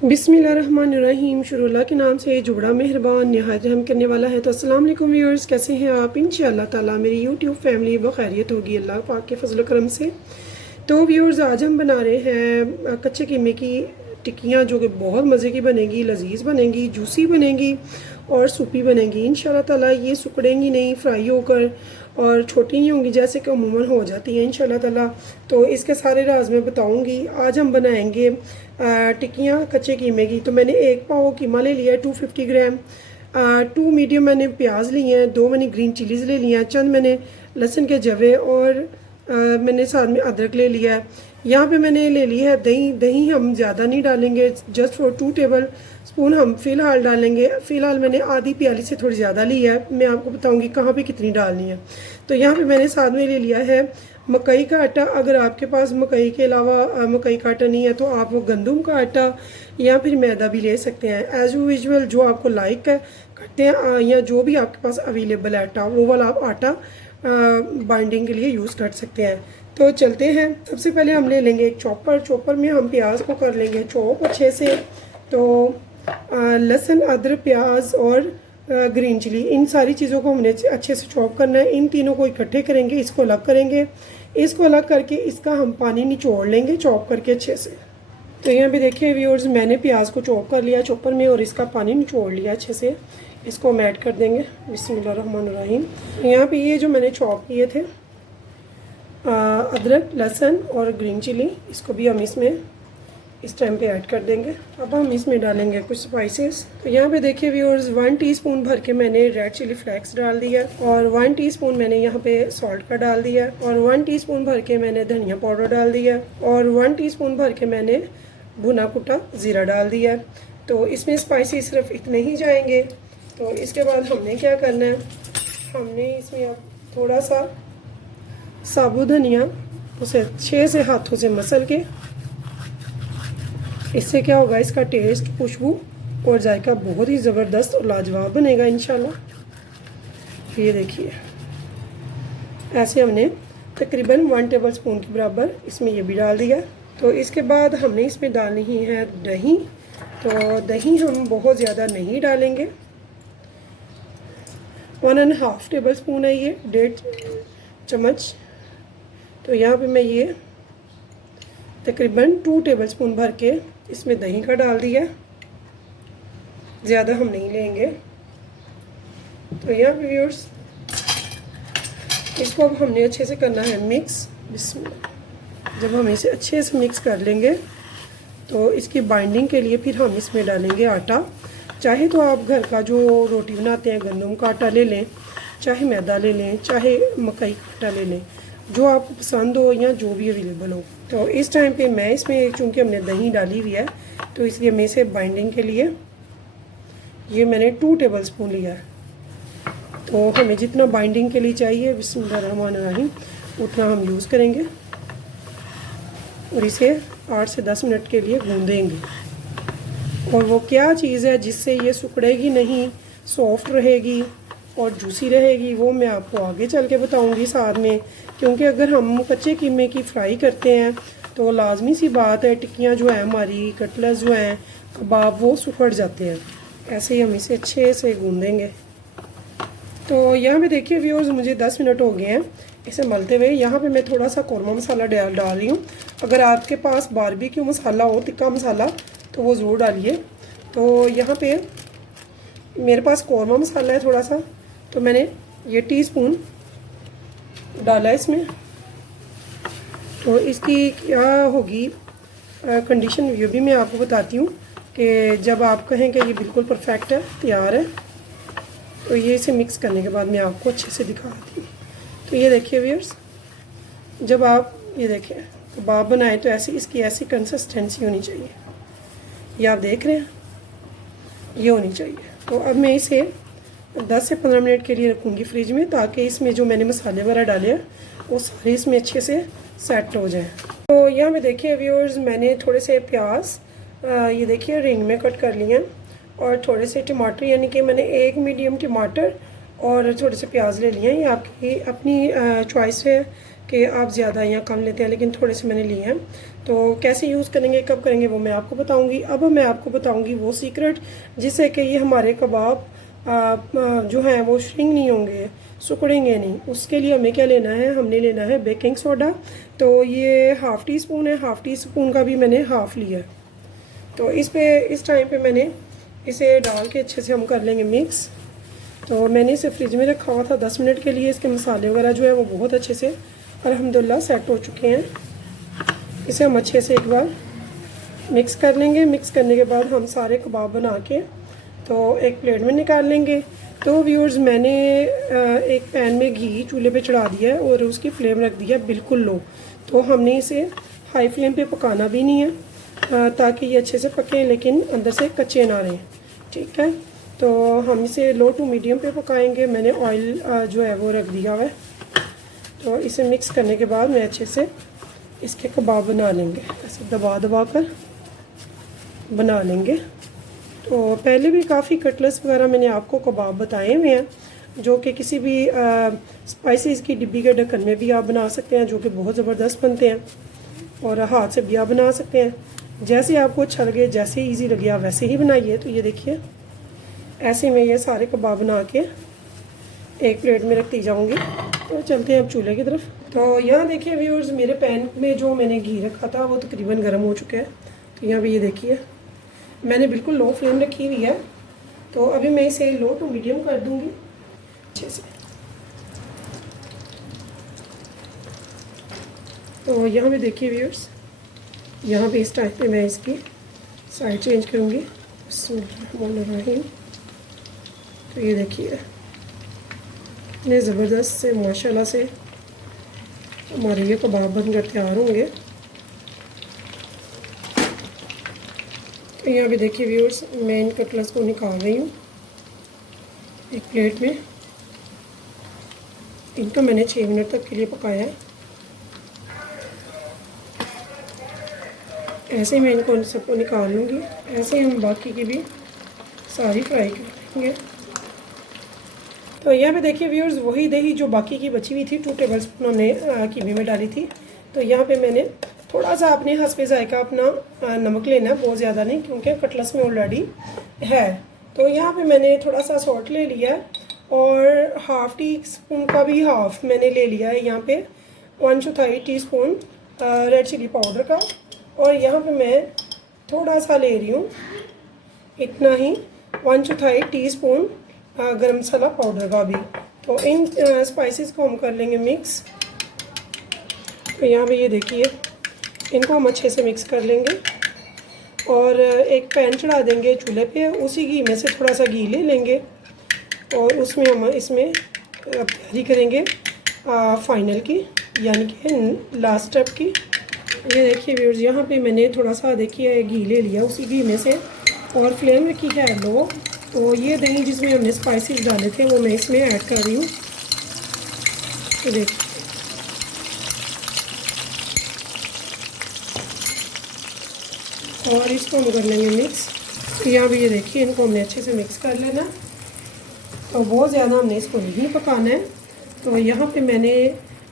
बिस्मिल्लाहिर्रहमानिर्रहीम। शुरू अल्लाह के नाम से जो बड़ा मेहरबान निहायत रहम करने वाला है। तो अस्सलाम वालेकुम व्यूअर्स, कैसे हैं आप? इंशाअल्लाह ताला मेरी यूट्यूब फैमिली बखैरियत होगी अल्लाह पाक के फजल करम से। तो व्यूअर्स, आज हम बना रहे हैं कच्चे कीमे की टिक्कियाँ, जो कि बहुत मज़े की बनेगी, लजीज बनेगी, जूसी बनेगी और सूपी बनेगी इंशाअल्लाह ताला। ये सुकड़ेंगी नहीं फ्राई होकर और छोटी नहीं होंगी जैसे कि अमूमन हो जाती है इंशाअल्लाह ताला। तो इसके सारे राज मैं बताऊंगी। आज हम बनाएंगे टिक्कियाँ कच्चे कीमे की। तो मैंने 1 पाव कीमा ले लिया है 250 ग्राम। 2 मीडियम मैंने प्याज लिए हैं, 2 मैंने ग्रीन चिलीज़ ले लिए हैं, चंद मैंने लहसुन के जवे और मैंने साथ में अदरक ले लिया है। यहाँ पे मैंने ले ली है दही। दही हम ज़्यादा नहीं डालेंगे, जस्ट फॉर 2 टेबल स्पून हम फ़िलहाल डालेंगे। फ़िलहाल मैंने आधी प्याली से थोड़ी ज़्यादा ली है, मैं आपको बताऊँगी कहाँ पे कितनी डालनी है। तो यहाँ पे मैंने साथ में ले लिया है मकई का आटा। अगर आपके पास मकई के अलावा मकई का आटा नहीं है तो आप वो गंदम का आटा या फिर मैदा भी ले सकते हैं। एज़ यूजुअल जो आपको लाइक करते हैं या जो भी आपके पास अवेलेबल है आटा, वो वाला आप आटा बाइंडिंग के लिए यूज़ कर सकते हैं। तो चलते हैं। सबसे पहले हम ले लेंगे एक चॉपर। चॉपर में हम प्याज को कर लेंगे चॉप अच्छे से। तो लहसुन, अदरक, प्याज और ग्रीन चिली, इन सारी चीज़ों को हमने अच्छे से चॉप करना है। इन तीनों को इकट्ठे करेंगे, इसको अलग करेंगे। इसको अलग करके इसका हम पानी निचोड़ लेंगे चॉप करके अच्छे से। तो यहाँ पे देखिए व्यूअर्स, मैंने प्याज को चॉप कर लिया चॉपर में और इसका पानी निचोड़ लिया अच्छे से। इसको हम ऐड कर देंगे। बिस्मिल्लाहिर्रहमानिर्रहीम। यहाँ पे ये जो मैंने चॉप किए थे अदरक, लहसुन और ग्रीन चिली, इसको भी हम इसमें इस टाइम पे ऐड कर देंगे। अब हम इसमें डालेंगे कुछ स्पाइसेस। तो यहाँ पे देखिए व्यूअर्स, 1 टीस्पून भर के मैंने रेड चिली फ्लेक्स डाल दिया और 1 टीस्पून मैंने यहाँ पे सॉल्ट का डाल दिया और 1 टीस्पून भर के मैंने धनिया पाउडर डाल दिया और 1 टीस्पून भर के मैंने भुना कुटा ज़ीरा डाल दिया। तो इसमें स्पाइसी सिर्फ इतने ही जाएंगे। तो इसके बाद हमने क्या करना है, हमने इसमें अब थोड़ा सा साबुत धनिया उसे अच्छे से हाथों से मसल के, इससे क्या होगा, इसका टेस्ट, खुशबू और जायका बहुत ही ज़बरदस्त और लाजवाब बनेगा इंशाल्लाह। ये देखिए, ऐसे हमने तकरीबन 1 टेबल स्पून के बराबर इसमें ये भी डाल दिया। तो इसके बाद हमने इसमें डालनी ही है दही। तो दही हम बहुत ज़्यादा नहीं डालेंगे, 1.5 टेबल स्पून है ये, 1.5 चम्मच। तो यहाँ पे मैं ये तकरीबन 2 टेबल स्पून भर के इसमें दही का डाल दिया, ज़्यादा हम नहीं लेंगे। तो यहाँ पे व्यूअर्स, इसको अब हमने अच्छे से करना है मिक्स। जब हम इसे अच्छे से मिक्स कर लेंगे तो इसकी बाइंडिंग के लिए फिर हम इसमें डालेंगे आटा। चाहे तो आप घर का जो रोटी बनाते हैं गंदम का आटा ले लें, चाहे मैदा ले लें, चाहे मकई का आटा ले लें, जो आपको पसंद हो या जो भी अवेलेबल हो। तो इस टाइम पे मैं इसमें, चूँकि हमने दही डाली हुई है, तो इसलिए मैं इसे बाइंडिंग के लिए ये मैंने 2 टेबल स्पून लिया है। तो हमें जितना बाइंडिंग के लिए चाहिए बिस्मिल्लाहिर्रहमानिर्रहीम उतना हम यूज़ करेंगे और इसे 8 से 10 मिनट के लिए गूँधेंगे। और वो क्या चीज़ है जिससे ये सुकड़ेगी नहीं, सॉफ्ट रहेगी और जूसी रहेगी, वो मैं आपको आगे चल के बताऊंगी साथ में। क्योंकि अगर हम कच्चे कीमे की फ्राई करते हैं तो लाजमी सी बात है, टिक्कियाँ जो है हमारी, कटलेट्स जो हैं, कबाब, वो सुखड़ जाते हैं। ऐसे ही हम इसे अच्छे से गूँधेंगे। तो यहाँ पे देखिए व्यूअर्स, मुझे 10 मिनट हो गए हैं इसे मलते हुए। यहाँ पे मैं थोड़ा सा कौरमा मसाला डाल रही हूँ। अगर आपके पास बारबेक्यू मसाला हो, तिक्का मसाला, तो वो ज़रूर डालिए। तो यहाँ पे मेरे पास कौरमा मसाला है थोड़ा सा, तो मैंने ये टीस्पून डाला इसमें। तो इसकी क्या होगी कंडीशन, ये भी मैं आपको बताती हूँ कि जब आप कहें कि ये बिल्कुल परफेक्ट है, तैयार है, तो ये इसे मिक्स करने के बाद मैं आपको अच्छे से दिखाती हूँ। तो ये देखिए व्यूअर्स, जब आप ये देखें कबाब बनाए तो ऐसी इसकी ऐसी कंसिस्टेंसी होनी चाहिए, ये आप देख रहे हैं, ये होनी चाहिए। तो अब मैं इसे 10 से 15 मिनट के लिए रखूँगी फ्रिज में, ताकि इसमें जो मैंने मसाले वगैरह डाले हैं वो सारे इसमें अच्छे से सेट हो जाए। तो यहाँ पे देखिए व्यूअर्स, मैंने थोड़े से प्याज ये देखिए रिंग में कट कर लिए हैं और थोड़े से टमाटर, यानी कि मैंने 1 मीडियम टमाटर और थोड़े से प्याज ले लिए हैं। ये आपकी अपनी चॉइस है कि आप ज़्यादा या कम लेते हैं, लेकिन थोड़े से मैंने लिए हैं। तो कैसे यूज़ करेंगे, कब करेंगे, वो मैं आपको बताऊंगी। अब मैं आपको बताऊंगी वो सीक्रेट जिससे कि ये हमारे कबाब जो हैं वो श्रिंक नहीं होंगे, सिकुड़ेंगे नहीं। उसके लिए हमें क्या लेना है, हमने लेना है बेकिंग सोडा। तो ये हाफ़ टी स्पून है, हाफ़ टी स्पून का भी मैंने हाफ़ लिया है। तो इस टाइम पे मैंने इसे डाल के अच्छे से हम कर लेंगे मिक्स। तो मैंने इसे फ्रिज में रखा हुआ था 10 मिनट के लिए। इसके मसाले वगैरह जो है वो बहुत अच्छे से अल्हम्दुलिल्लाह सेट हो चुके हैं। इसे हम अच्छे से एक बार मिक्स कर लेंगे। मिक्स करने के बाद हम सारे कबाब बना के तो एक प्लेट में निकाल लेंगे। तो व्यूअर्स, मैंने एक पैन में घी चूल्हे पे चढ़ा दिया है और उसकी फ्लेम रख दी है बिल्कुल लो। तो हमने इसे हाई फ्लेम पे पकाना भी नहीं है ताकि ये अच्छे से पकें लेकिन अंदर से कच्चे ना रहें, ठीक है। तो हम इसे लो टू मीडियम पे पकाएंगे। मैंने ऑयल जो है वो रख दिया हुआ है। तो इसे मिक्स करने के बाद मैं अच्छे से इसके कबाब बना लेंगे, ऐसे दबा दबा कर बना लेंगे। तो पहले भी काफ़ी कटलेट्स वगैरह मैंने आपको कबाब बताए हुए हैं जो कि किसी भी स्पाइसेस की डिब्बी के ढक्कन में भी आप बना सकते हैं, जो कि बहुत ज़बरदस्त बनते हैं। और हाथ से भी आप बना सकते हैं, जैसे आपको अच्छा लगे, जैसे ईजी लगे आप वैसे ही बनाइए। तो ये देखिए, ऐसे में ये सारे कबाब बना के एक प्लेट में रखती जाऊंगी। तो चलते हैं अब चूल्हे की तरफ। तो यहाँ देखिए व्यूअर्स, मेरे पैन में जो मैंने घी रखा था वो तकरीबन गर्म हो चुका है। तो यहाँ पे ये देखिए मैंने बिल्कुल लो फ्लेम रखी हुई है। तो अभी मैं इसे लो टू मीडियम कर दूंगी अच्छे से। तो यहाँ पे देखिए व्यूअर्स, यहाँ पे इस टाइप पे मैं इसकी साइड चेंज करूँगी। बिस्मिल्लाहिर्रहमानिर्रहीम। तो ये देखिए इतने ज़बरदस्त से माशाल्लाह से हमारे ये कबाब बनकर तैयार होंगे। तो यहाँ पे देखिए व्यूअर्स, मैं इन कटलेट्स को निकाल रही हूँ एक प्लेट में। इनको मैंने 6 मिनट तक के लिए पकाया है। ऐसे ही मैं इनको सबको निकाल लूँगी। ऐसे ही हम बाकी की भी सारी फ्राई कर लेंगे। तो यहाँ पे देखिए व्यूअर्स, वही दही जो बाकी की बची हुई थी 2 टेबल स्पून हमने कीमे में डाली थी। तो यहाँ पे मैंने थोड़ा सा अपने हस्बे जायका अपना नमक लेना है, बहुत ज़्यादा नहीं क्योंकि कटलेट्स में ऑलरेडी है। तो यहाँ पे मैंने थोड़ा सा सॉल्ट ले लिया है और हाफ़ टी स्पून का भी हाफ़ मैंने ले लिया है यहाँ पे 1/4 टीस्पून रेड चिली पाउडर का। और यहाँ पे मैं थोड़ा सा ले रही हूँ, इतना ही 1/4 टीस्पून गरम मसाला पाउडर का भी। तो इन स्पाइसेस को हम कर लेंगे मिक्स। तो यहाँ पे ये देखिए, इनको हम अच्छे से मिक्स कर लेंगे और एक पैन चढ़ा देंगे चूल्हे पे। उसी घी में से थोड़ा सा घी ले लेंगे और उसमें हम इसमें तैयारी करेंगे फाइनल की, यानी कि लास्ट स्टेप की। ये देखिए व्यूअर्स, यहाँ पे मैंने थोड़ा सा देखिए घी ले लिया उसी घी में से और फ्लेम रखी है लो। तो ये दही जिसमें हमने स्पाइसेस डाले थे वो मैं इसमें ऐड कर रही हूँ। तो देखिए और इसको हम कर लेंगे मिक्स। तो यहाँ भी ये देखिए, इनको हमने अच्छे से मिक्स कर लेना। तो बहुत ज़्यादा हमने इसको नहीं पकाना है। तो यहाँ पे मैंने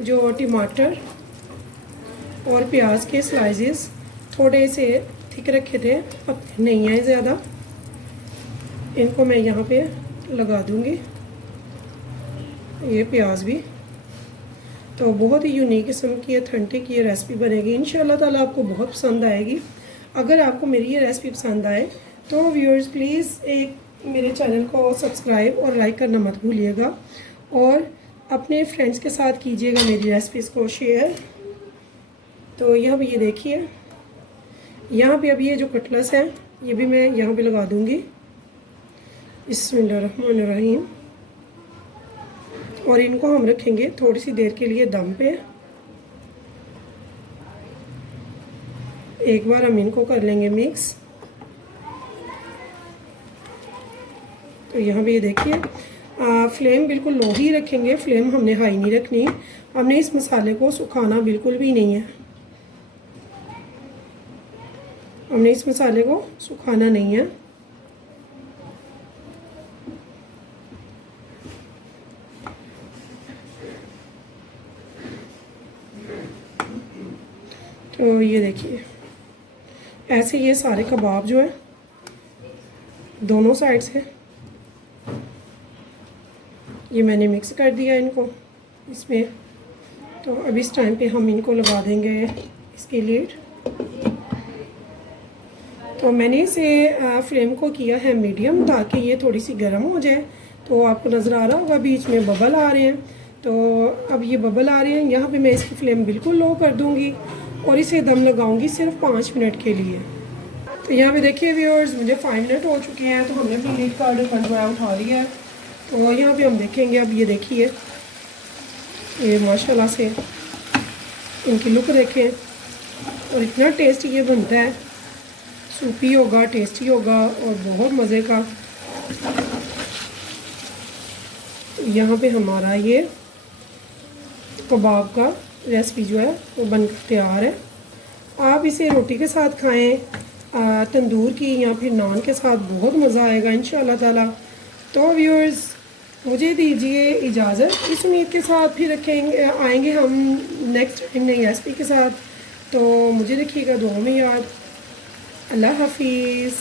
जो टमाटर और प्याज के स्लाइसेस थोड़े से थिक रखे थे, पतले नहीं है ज़्यादा, इनको मैं यहाँ पे लगा दूँगी। ये प्याज भी। तो बहुत ही यूनिक किस्म की ऑथेंटिक ये रेसिपी बनेगी। इंशाल्लाह ताला आपको बहुत पसंद आएगी। अगर आपको मेरी ये रेसिपी पसंद आए तो व्यूअर्स प्लीज़ एक मेरे चैनल को सब्सक्राइब और लाइक करना मत भूलिएगा और अपने फ्रेंड्स के साथ कीजिएगा मेरी रेसिपीज़ को शेयर। तो यहाँ पे ये देखिए, यहाँ पे अभी ये जो कटलेट्स हैं ये भी मैं यहाँ पे लगा दूँगी। बिस्मिल्लाहिर्रहमानिर्रहीम। और इनको हम रखेंगे थोड़ी सी देर के लिए दम पे। एक बार हम इनको कर लेंगे मिक्स। तो यहाँ पे ये देखिए, फ्लेम बिल्कुल लो ही रखेंगे, फ्लेम हमने हाई नहीं रखनी। हमने इस मसाले को सुखाना बिल्कुल भी नहीं है, हमने इस मसाले को सुखाना नहीं है। तो तो ये देखिए ऐसे ये सारे कबाब जो है दोनों साइड से ये मैंने मिक्स कर दिया इनको इसमें। तो अब इस टाइम पे हम इनको लगा देंगे इसकी लीड। तो मैंने इसे फ्लेम को किया है मीडियम ताकि ये थोड़ी सी गर्म हो जाए। तो आपको नज़र आ रहा होगा बीच में बबल आ रहे हैं। तो अब ये बबल आ रहे हैं, यहाँ पे मैं इसकी फ्लेम बिल्कुल लो कर दूँगी और इसे दम लगाऊंगी सिर्फ 5 मिनट के लिए। तो यहाँ पे देखिए व्यूअर्स मुझे 5 मिनट हो चुके हैं। तो हमने अपनी लीड का ढक्कन जो है उठा लिया है। तो यहाँ पे हम देखेंगे अब ये देखिए ये माशाल्लाह से इनकी लुक देखें और इतना टेस्टी ये बनता है, सूपी होगा, टेस्टी होगा और बहुत मज़े का। यहाँ पे हमारा ये कबाब का रेसिपी जो है वो बनकर तैयार है। आप इसे रोटी के साथ खाएं, तंदूर की या फिर नान के साथ, बहुत मज़ा आएगा इंशाल्लाह ताला। तो व्यूअर्स मुझे दीजिए इजाज़त, इस उम्मीद के साथ फिर आएंगे हम नेक्स्ट टाइम नई रेसिपी के साथ। तो मुझे रखिएगा दुआ में याद। अल्लाह हाफिज़।